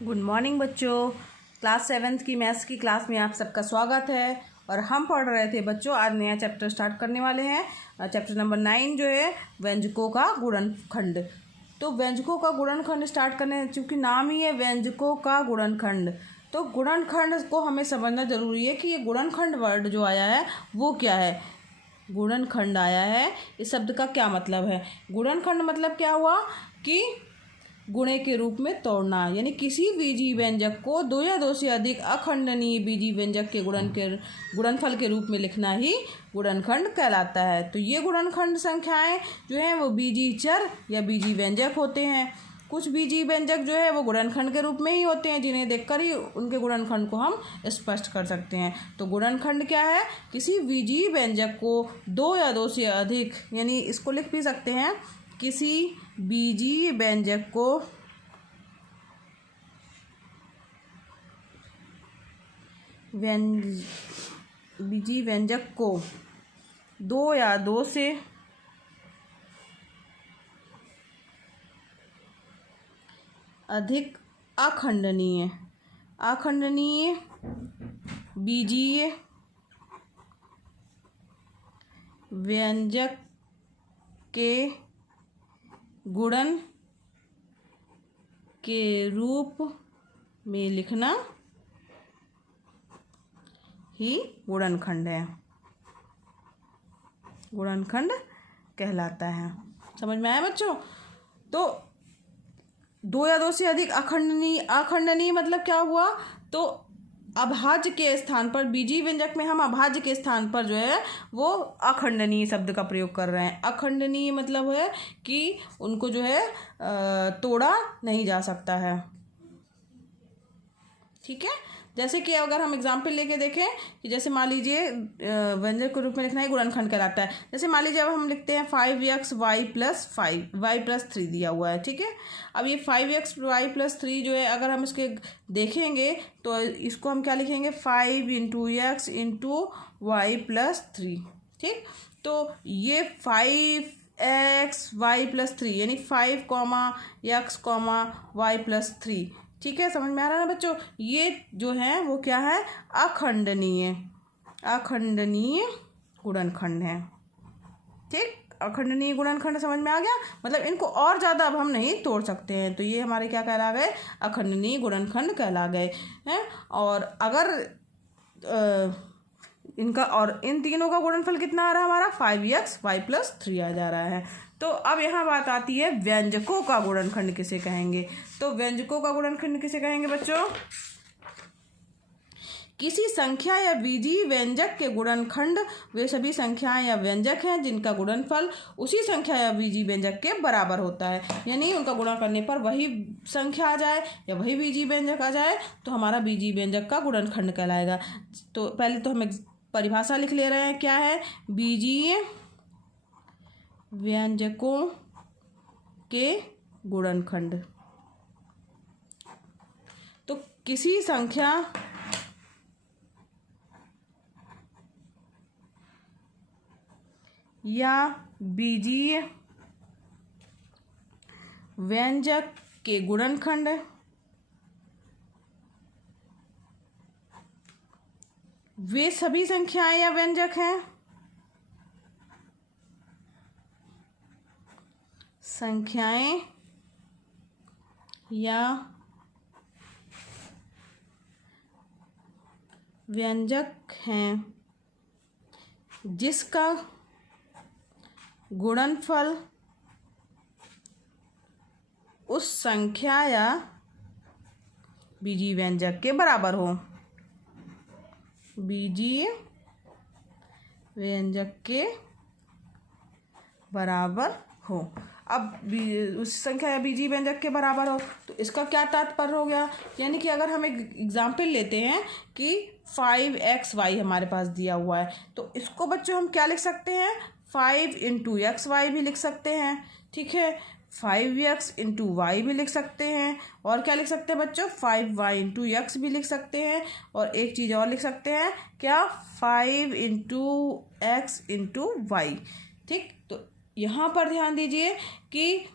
Good morning बच्चों। Class 7th की maths की क्लास में आप सबका स्वागत है। और हम पढ़ रहे थे बच्चों, आज नया चैप्टर स्टार्ट करने वाले हैं। चैप्टर नंबर 9 जो है व्यंजकों का गुणनखंड। तो व्यंजकों का गुणनखंड स्टार्ट करने, चूँकि नाम ही है व्यंजकों का गुणनखंड, तो गुणनखंड को हमें समझना ज़रूरी है कि ये गुणनखंड वर्ड जो आया है वो क्या है। गुणनखंड आया है, इस शब्द का क्या मतलब है। गुणनखंड मतलब क्या हुआ कि गुणे के रूप में तोड़ना, यानी किसी बीजीय व्यंजक को दो या दो से अधिक अखंडनीय बीजीय व्यंजक के गुणनफल के रूप में लिखना ही गुणनखंड कहलाता है। तो ये गुणनखंड संख्याएं जो हैं वो बीजीय चर या बीजीय व्यंजक होते हैं। कुछ बीजीय व्यंजक जो है वो गुणनखंड के रूप में ही होते हैं, जिन्हें देखकर ही उनके गुणनखंड को हम स्पष्ट कर सकते हैं। तो गुणनखंड क्या है? किसी बीजीय व्यंजक को दो या दो से अधिक, यानी इसको लिख भी सकते हैं, किसी बीजीय व्यंजक को बीजीय व्यंजक को दो या दो से अधिक अखंडनीय बीजीय व्यंजक के गुणन के रूप में लिखना ही गुणनखंड है, गुणनखंड कहलाता है। समझ में आया बच्चों? तो दो या दो से अधिक अखंडनीय मतलब क्या हुआ? तो अभाज्य के स्थान पर, बीजीय व्यंजक में हम अभाज्य के स्थान पर जो है वो अखंडनीय शब्द का प्रयोग कर रहे हैं। अखंडनीय मतलब है कि उनको जो है तोड़ा नहीं जा सकता है। ठीक है, जैसे कि अगर हम एग्जाम्पल लेके देखें कि जैसे मान लीजिए व्यंजक के रूप में लिखना है गुणनखंड कहलाता है। जैसे मान लीजिए अब हम लिखते हैं 5x y प्लस 3 दिया हुआ है। ठीक है, अब ये 5x y प्लस 3 जो है, अगर हम इसके देखेंगे तो इसको हम क्या लिखेंगे? 5 into x into y plus 3। ठीक, तो ये 5x y प्लस 3 यानी 5 x y प्लस 3। ठीक है, समझ में आ रहा है ना बच्चों? ये जो है वो क्या है? अखंडनीय गुणनखंड है। ठीक, अखंडनीय गुणनखंड समझ में आ गया? मतलब इनको और ज़्यादा अब हम नहीं तोड़ सकते हैं, तो ये हमारे क्या कहला गए? अखंडनीय गुणनखंड कहला गए हैं। और अगर इनका और इन तीनों का गुणनफल कितना आ रहा है हमारा? 5x y प्लस 3 आ जा रहा है। तो अब यहाँ बात आती है व्यंजकों का गुणनखंड किसे कहेंगे। तो व्यंजकों का गुणनखंड किसे कहेंगे बच्चों? किसी संख्या या बीजीय व्यंजक के गुणनखंड वे सभी संख्याएं या व्यंजक हैं जिनका गुणनफल उसी संख्या या बीजीय व्यंजक के बराबर होता है। यानी उनका गुणा करने पर वही संख्या आ जाए या वही बीजीय व्यंजक आ जाए तो हमारा बीजीय व्यंजक का गुणनखंड कहलाएगा। तो पहले तो हम परिभाषा लिख ले रहे हैं, क्या है? बीजीय व्यंजकों के गुणनखंड। तो किसी संख्या या बीजीय व्यंजक के गुणनखंड वे सभी संख्याएं या व्यंजक हैं या व्यंजक हैं जिसका गुणनफल उस संख्या या बीजीय व्यंजक के बराबर हो। बीजीय व्यंजक के बराबर हो। अब उस संख्या या बीजीय व्यंजक के बराबर हो तो इसका क्या तात्पर्य हो गया? यानी कि अगर हम एक एग्जाम्पल लेते हैं कि 5xy हमारे पास दिया हुआ है, तो इसको बच्चों हम क्या लिख सकते हैं? 5 इंटू एक्स वाई भी लिख सकते हैं। ठीक है, 5x इंटू वाई भी लिख सकते हैं। और क्या लिख सकते हैं बच्चों? 5y इंटू एक्स भी लिख सकते हैं। और एक चीज़ और लिख सकते हैं, क्या? 5 इंटू एक्स इंटू वाई। ठीक, तो यहाँ पर ध्यान दीजिए कि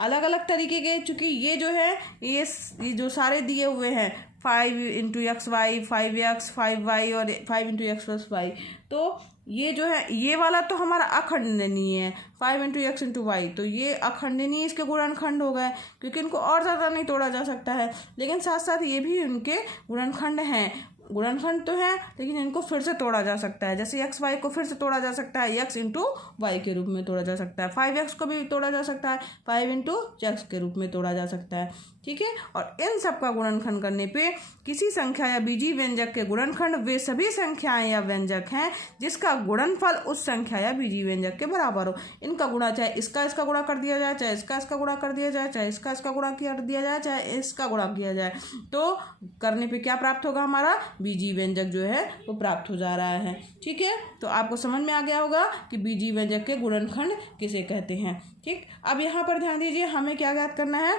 अलग अलग तरीके के, चूँकि ये जो है ये जो सारे दिए हुए हैं 5 × x y 5x 5y और 5 × x + y, तो ये जो है ये वाला तो हमारा अखंडनीय है 5 × x × y, तो ये अखंडनीय इसके गुणनखंड हो गए क्योंकि इनको और ज़्यादा नहीं तोड़ा जा सकता है। लेकिन साथ साथ ये भी उनके गुणनखंड हैं, गुणनखंड तो है लेकिन इनको फिर से तोड़ा जा सकता है। जैसे x y को फिर से तोड़ा जा सकता है x × y के रूप में तोड़ा जा सकता है, 5x को भी तोड़ा जा सकता है 5 × x के रूप में तोड़ा जा सकता है, ठीक है। और इन सब का गुणनखंड करने पे किसी संख्या या बीजीय व्यंजक के गुणनखंड वे सभी संख्याएं या व्यंजक हैं जिसका गुणनफल उस संख्या या बीजीय व्यंजक के बराबर हो। इनका गुणा चाहे इसका गुणा कर दिया जाए, चाहे इसका गुणा कर दिया जाए, चाहे इसका गुणा कर दिया जाए, चाहे इसका गुणा किया जाए, तो करने पे क्या प्राप्त होगा, हमारा बीजीय व्यंजक जो है वो प्राप्त हो जा रहा है, ठीक है। तो आपको समझ में आ गया होगा कि बीजीय व्यंजक के गुणनखंड किसे कहते हैं, ठीक। अब यहाँ पर ध्यान दीजिए, हमें क्या ज्ञात करना है।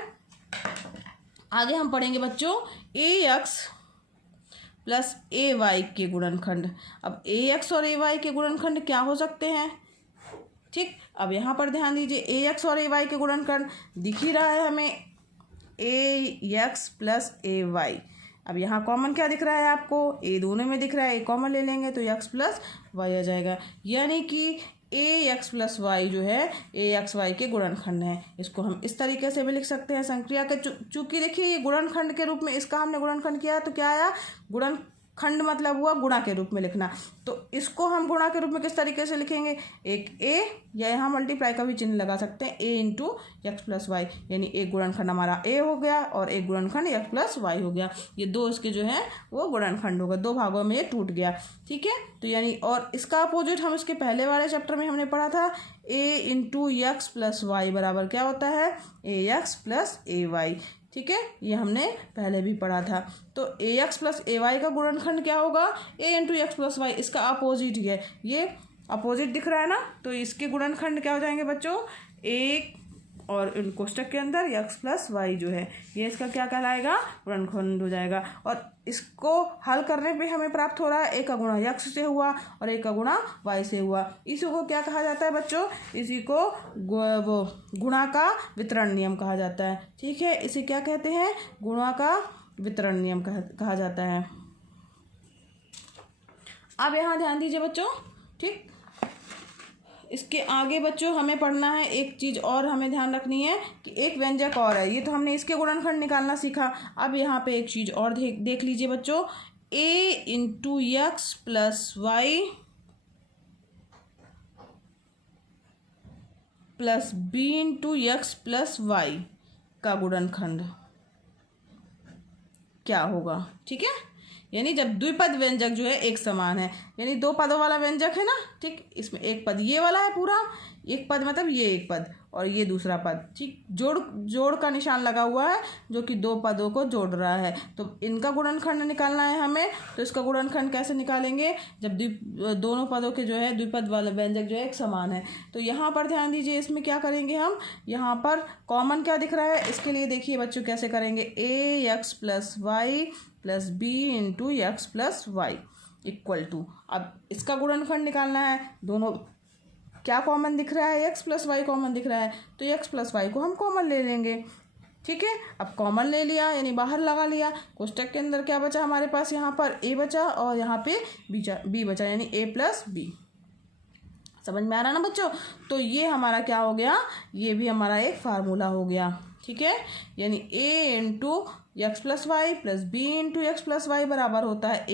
आगे हम पढ़ेंगे बच्चों ax + ay के गुणनखंड। अब ax और ay के गुणनखंड क्या हो सकते हैं, ठीक। अब यहाँ पर ध्यान दीजिए, ax और ay के गुणनखंड दिख ही रहा है हमें, ax + ay। अब यहाँ कॉमन क्या दिख रहा है आपको, a दोनों में दिख रहा है, a कॉमन ले लेंगे तो x + y आ जाएगा, यानी कि ax + y जो है ax y के गुणनखंड है। इसको हम इस तरीके से भी लिख सकते हैं संक्रिया के, चूंकि देखिए ये गुणनखंड के रूप में इसका हमने गुणनखंड किया तो क्या आया, गुणनखंड मतलब हुआ गुणा के रूप में लिखना। तो इसको हम गुणा के रूप में किस तरीके से लिखेंगे, एक a या यहाँ मल्टीप्लाई का भी चिन्ह लगा सकते हैं, a × x + y, यानी एक गुणनखंड हमारा a हो गया और एक गुणनखंड x + y हो गया। ये दो इसके जो है वो गुणनखंड होगा, दो भागों में ये टूट गया, ठीक है। तो यानी और इसका अपोजिट हम इसके पहले वाले चैप्टर में हमने पढ़ा था, a × x + y बराबर क्या होता है, ax + ay, ठीक है। ये हमने पहले भी पढ़ा था। तो ax + ay का गुणनखंड क्या होगा, a × x + y, इसका अपोजिट ही है, ये अपोजिट दिख रहा है ना, तो इसके गुणनखंड क्या हो जाएंगे बच्चों, एक और इन कोष्टक के अंदर x + y जो है ये इसका क्या कहलाएगा, गुणनखंड हो जाएगा। और इसको हल करने पे हमें प्राप्त हो रहा है, एक का गुणा x से हुआ और एक का गुणा y से हुआ। इसी को क्या कहा जाता है बच्चों, इसी को वो गुणा का वितरण नियम कहा जाता है, ठीक है। इसे क्या कहते हैं, गुणा का वितरण नियम कहा जाता है। अब यहाँ ध्यान दीजिए बच्चों, ठीक। इसके आगे बच्चों हमें पढ़ना है, एक चीज़ और हमें ध्यान रखनी है कि एक व्यंजक और है, ये तो हमने इसके गुणनखंड निकालना सीखा। अब यहाँ पे एक चीज़ और देख लीजिए बच्चों, a × x + y + b × x + y का गुणनखंड क्या होगा, ठीक है। यानी जब द्विपद व्यंजक जो है एक समान है, यानी दो पदों वाला व्यंजक है ना, ठीक। इसमें एक पद ये वाला है पूरा, एक पद मतलब ये एक पद और ये दूसरा पद, ठीक। जोड़ का निशान लगा हुआ है जो कि दो पदों को जोड़ रहा है। तो इनका गुणनखंड निकालना है हमें, तो इसका गुणनखंड कैसे निकालेंगे, जब दोनों पदों के जो है द्विपद वाला व्यंजक जो है एक समान है। तो यहाँ पर ध्यान दीजिए, इसमें क्या करेंगे हम, यहाँ पर कॉमन क्या दिख रहा है, इसके लिए देखिए बच्चों कैसे करेंगे, ax + y + b × x + y = अब इसका गुणनखंड निकालना है, दोनों क्या कॉमन दिख रहा है, x + y कॉमन दिख रहा है, तो x + y को हम कॉमन ले लेंगे, ठीक है। अब कॉमन ले लिया यानी बाहर लगा लिया, कोष्टक के अंदर क्या बचा हमारे पास, यहाँ पर a बचा और यहाँ पे b बचा, यानी a + b। समझ में आ रहा ना बच्चों, तो ये हमारा क्या हो गया, ये भी हमारा एक फार्मूला हो गया, ठीक है। यानी a × x + y + b × x + y बराबर होता है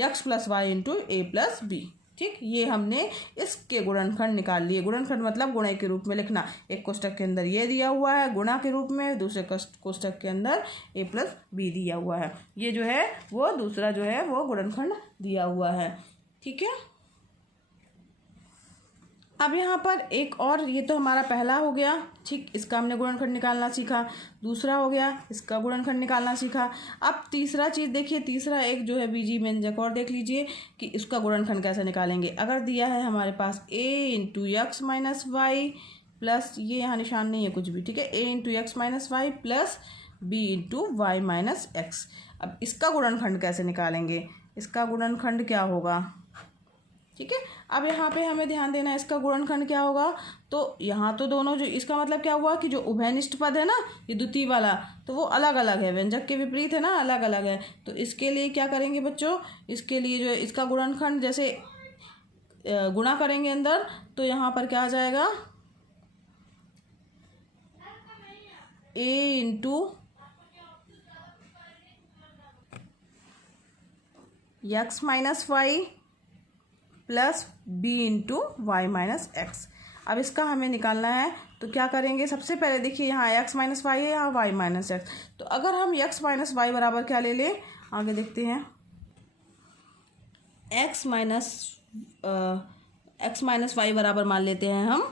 x + y × a + b, ठीक। ये हमने इसके गुणनखंड निकाल लिए, गुणनखंड मतलब गुणे के रूप में लिखना, एक कोष्टक के अंदर ये दिया हुआ है गुणा के रूप में, दूसरे कोष्टक के अंदर a + b दिया हुआ है, ये जो है वो दूसरा जो है वो गुणनखंड दिया हुआ है, ठीक है। अब यहाँ पर एक और, ये तो हमारा पहला हो गया, ठीक, इसका हमने गुणनखंड निकालना सीखा। दूसरा हो गया, इसका गुणनखंड निकालना सीखा। अब तीसरा चीज़ देखिए, तीसरा एक जो है बीजीय व्यंजक और देख लीजिए कि इसका गुणनखंड कैसे निकालेंगे। अगर दिया है हमारे पास a × x - y प्लस, ये यहाँ निशान नहीं है कुछ भी, ठीक है, a × x - y + b × y - x। अब इसका गुणनखंड कैसे निकालेंगे, इसका गुणनखंड क्या होगा, ठीक है। अब यहाँ पे हमें ध्यान देना है इसका गुणनखंड क्या होगा। तो यहाँ तो दोनों जो, इसका मतलब क्या हुआ कि जो उभयनिष्ठ पद है ना, ये द्वितीय वाला, तो वो अलग अलग है, व्यंजक के विपरीत है ना, अलग अलग है। तो इसके लिए क्या करेंगे बच्चों, इसके लिए जो है इसका गुणनखंड जैसे गुणा करेंगे अंदर, तो यहाँ पर क्या आ जाएगा, a into x minus y plus b into y minus x. अब इसका हमें निकालना है, तो क्या करेंगे, सबसे पहले देखिए यहाँ x माइनस वाई है, यहाँ y माइनस एक्स। तो अगर हम x माइनस वाई बराबर क्या ले लें, आगे देखते हैं, x माइनस वाई बराबर मान लेते हैं हम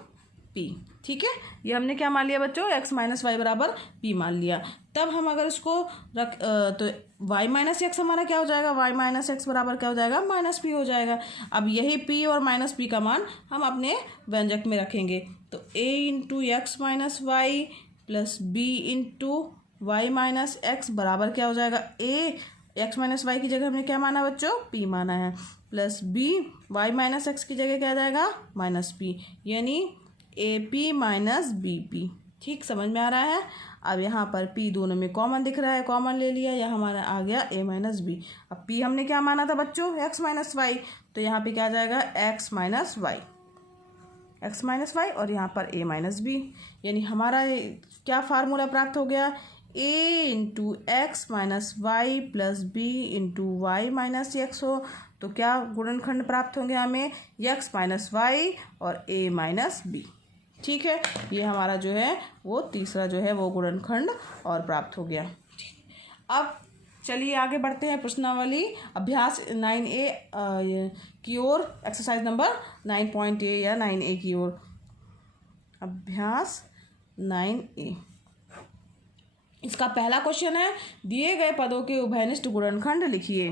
p। ठीक है, ये हमने क्या मान लिया बच्चों, x माइनस वाई बराबर p मान लिया। तब हम अगर इसको रख तो y माइनस एक्स हमारा क्या हो जाएगा, y माइनस एक्स बराबर क्या हो जाएगा, माइनस p हो जाएगा। अब यही p और माइनस p का मान हम अपने व्यंजक में रखेंगे। तो a into x minus y plus b into y minus x बराबर क्या हो जाएगा, a एक्स माइनस वाई की जगह हमने क्या माना बच्चों, p माना है, plus b y minus x की जगह क्या आ जाएगा, माइनस p, यानी AP माइनस BP। ठीक, समझ में आ रहा है। अब यहाँ पर P दोनों में कॉमन दिख रहा है, कॉमन ले लिया, यह हमारा आ गया A माइनस बी। अब P हमने क्या माना था बच्चों, x माइनस वाई, तो यहाँ पे क्या आ जाएगा, x माइनस वाई और यहाँ पर A माइनस बी, यानी हमारा क्या फार्मूला प्राप्त हो गया, A into x minus y plus b into y minus x हो। तो क्या गुणनखंड प्राप्त होंगे हमें, x माइनस वाई और A माइनस बी। ठीक है, ये हमारा जो है वो तीसरा जो है वो गुणनखंड और प्राप्त हो गया। अब चलिए आगे बढ़ते हैं प्रश्नावली अभ्यास 9A की ओर, एक्सरसाइज नंबर 9.A या 9A की ओर। अभ्यास 9A, इसका पहला क्वेश्चन है, दिए गए पदों के उभयनिष्ठ गुणनखंड लिखिए।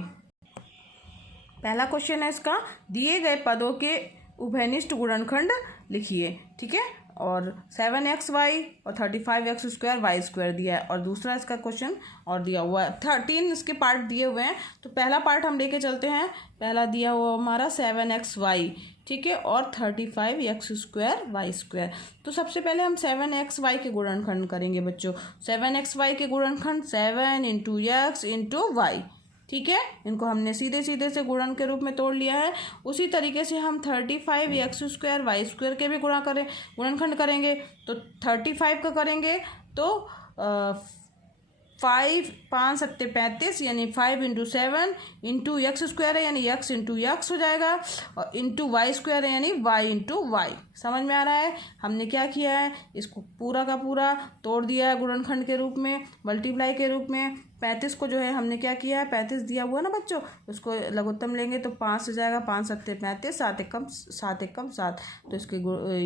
पहला क्वेश्चन है इसका, दिए गए पदों के उभयनिष्ठ गुणनखंड लिखिए। ठीक है, और 7xy और 35x स्क्वायर वाई स्क्वायर दिया है, और दूसरा इसका क्वेश्चन और दिया हुआ है, 13 इसके पार्ट दिए हुए हैं। तो पहला पार्ट हम लेके चलते हैं, पहला दिया हुआ हमारा 7xy, ठीक है, और 35x स्क्वायर वाई स्क्वायर। तो सबसे पहले हम 7xy के गुणनखंड करेंगे बच्चों। 7xy के गुणनखंड 7 इंटू एक्स इंटू वाई। ठीक है, इनको हमने सीधे सीधे से गुणन के रूप में तोड़ लिया है। उसी तरीके से हम 35x स्क्वायर वाई स्क्वायर के भी गुणनखंड करेंगे। तो 35 का करेंगे तो 5 5 7 35, यानी 5 इंटू 7 इंटू एक्स स्क्वायर है, यानी x इंटू एक्स हो जाएगा, और इंटू वाई स्क्वायर है, यानी y इंटू वाई। समझ में आ रहा है, हमने क्या किया है, इसको पूरा का पूरा तोड़ दिया है गुणनखंड के रूप में, मल्टीप्लाई के रूप में। 35 को जो है हमने क्या किया है, 35 दिया हुआ ना बच्चों, उसको लघुत्तम लेंगे तो 5 हो जाएगा, 5 7 35, 7 एकम 7। तो इसके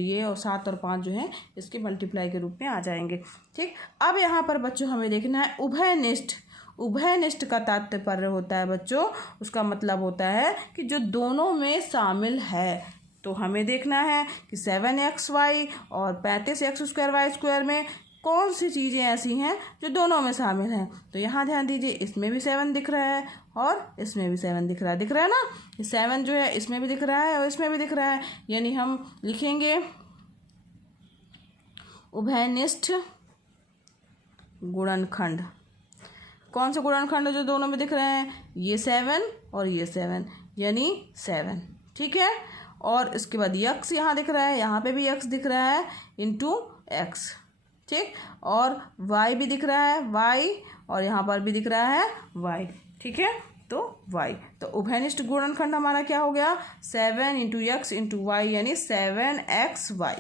ये और 7 और 5 जो है इसके मल्टीप्लाई के रूप में आ जाएंगे। ठीक, अब यहाँ पर बच्चों हमें देखना है उभयनिष्ठ। उभयनिष्ठ का तात्पर्य होता है बच्चों, उसका मतलब होता है कि जो दोनों में शामिल है। तो हमें देखना है कि 7xy और 35x स्क्वायर वाई स्क्वायर में कौन सी चीज़ें ऐसी हैं जो दोनों में शामिल हैं। तो यहाँ ध्यान दीजिए, इसमें भी 7 दिख रहा है और इसमें भी 7 दिख रहा है ना, 7 जो है इसमें भी दिख रहा है और इसमें भी दिख रहा है, यानी हम लिखेंगे उभयनिष्ठ गुणनखंड। कौन से गुणनखंड जो दोनों में दिख रहे हैं, ये 7 और ये 7, यानी 7। ठीक है, और इसके बाद x यहाँ दिख रहा है, यहाँ पे भी x दिख रहा है इंटू एक्स। ठीक, और y भी दिख रहा है, y, और यहाँ पर भी दिख रहा है y। ठीक है, तो y, तो उभयनिष्ठ गुणनखंड हमारा क्या हो गया, 7 इंटू एक्स इंटू वाई, यानी 7xy।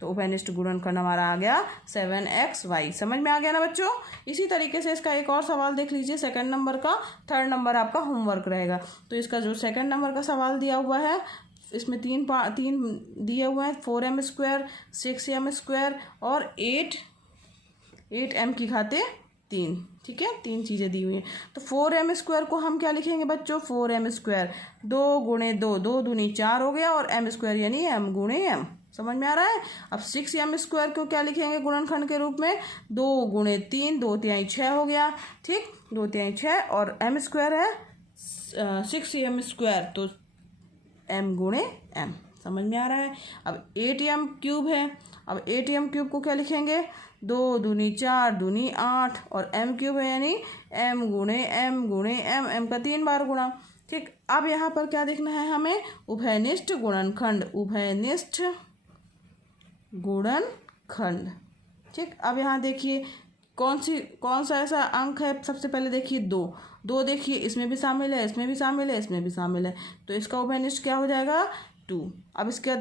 तो उभयनिष्ठ गुणनखंड हमारा आ गया 7xy। समझ में आ गया ना बच्चों। इसी तरीके से इसका एक और सवाल देख लीजिए, सेकंड नंबर का, थर्ड नंबर आपका होमवर्क रहेगा। तो इसका जो सेकंड नंबर का सवाल दिया हुआ है, इसमें तीन दिए हुए हैं, 4m स्क्वायर, 6m स्क्वायर और 8m की घाते 3। ठीक है, 3 चीज़ें दी हुई हैं। तो 4m स्क्वायर को हम क्या लिखेंगे बच्चों, 4m स्क्वायर 2 गुणे 2, 2 दूनी 4 हो गया, और m स्क्वायर यानी m गुणे m। समझ में आ रहा है। अब 6m स्क्वायर को क्या लिखेंगे गुणनखंड के रूप में, 2 गुणे 3, 2 तिहाई 6 हो गया। ठीक, 2 तिहाई 6, और m स्क्वायर है 6m स्क्वायर, तो m गुणे m। समझ में आ रहा है। अब 8m क्यूब है। अब 8m क्यूब को क्या लिखेंगे, 2 दूनी 4 दूनी 8 और m क्यूब है यानी m गुणे m, m का 3 बार गुणा। ठीक, अब यहाँ पर क्या देखना है हमें, उभयनिष्ठ गुणनखंड, उभयनिष्ठ गुणनखंड। ठीक, अब यहाँ देखिए कौन सा ऐसा अंक है, सबसे पहले देखिए 2 देखिए इसमें भी शामिल है, इसमें भी शामिल है, इसमें भी शामिल है, तो इसका उभयनिष्ठ क्या हो जाएगा 2। अब इसके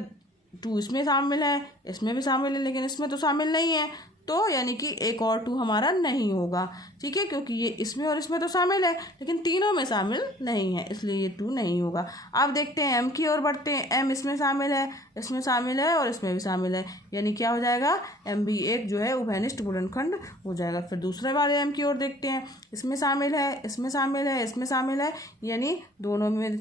2 इसमें शामिल है, इसमें भी शामिल है, लेकिन इसमें तो शामिल नहीं है, तो यानी कि एक और 2 हमारा नहीं होगा। ठीक है, क्योंकि ये इसमें और इसमें तो शामिल है लेकिन तीनों में शामिल नहीं है, इसलिए ये 2 नहीं होगा। अब देखते हैं m की ओर बढ़ते हैं। m इसमें शामिल है, इसमें शामिल है और इसमें भी शामिल है, यानी क्या हो जाएगा, m भी एक जो है उभयनिष्ठ गुणनखंड हो जाएगा। फिर दूसरे वाले m की ओर देखते हैं, इसमें शामिल है, इसमें शामिल है, इसमें शामिल है, यानी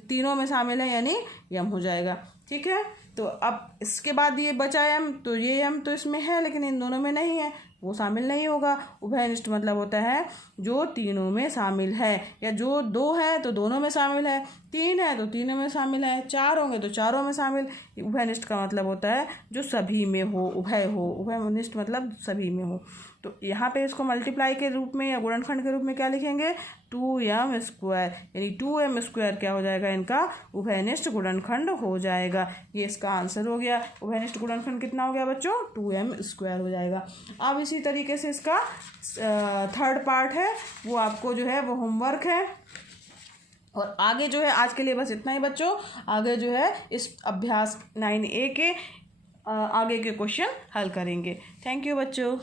तीनों में शामिल है, यानी m हो जाएगा। ठीक है, तो अब इसके बाद ये बचा m, तो ये m तो इसमें है लेकिन इन दोनों में नहीं है, वो शामिल नहीं होगा। उभयनिष्ठ मतलब होता है जो तीनों में शामिल है, या जो 2 है तो दोनों में शामिल है, 3 है तो तीनों में शामिल है, 4 होंगे तो चारों में शामिल। उभयनिष्ठ का मतलब होता है जो सभी में हो, उभय हो, उभयनिष्ठ मतलब सभी में हो। तो यहाँ पे इसको मल्टीप्लाई के रूप में या गुणनखंड के रूप में क्या लिखेंगे, 2m स्क्वायर, यानी 2m स्क्वायर क्या हो जाएगा, इनका उभयनिष्ठ गुणनखंड हो जाएगा। ये इसका आंसर हो गया। उभयनिष्ठ गुणनखंड कितना हो गया बच्चों, 2m स्क्वायर हो जाएगा। अब इसी तरीके से इसका थर्ड पार्ट है, वो आपको जो है वो होमवर्क है। और आगे जो है आज के लिए बस इतना ही बच्चों, आगे जो है इस अभ्यास 9A के आगे के क्वेश्चन हल करेंगे। थैंक यू बच्चों।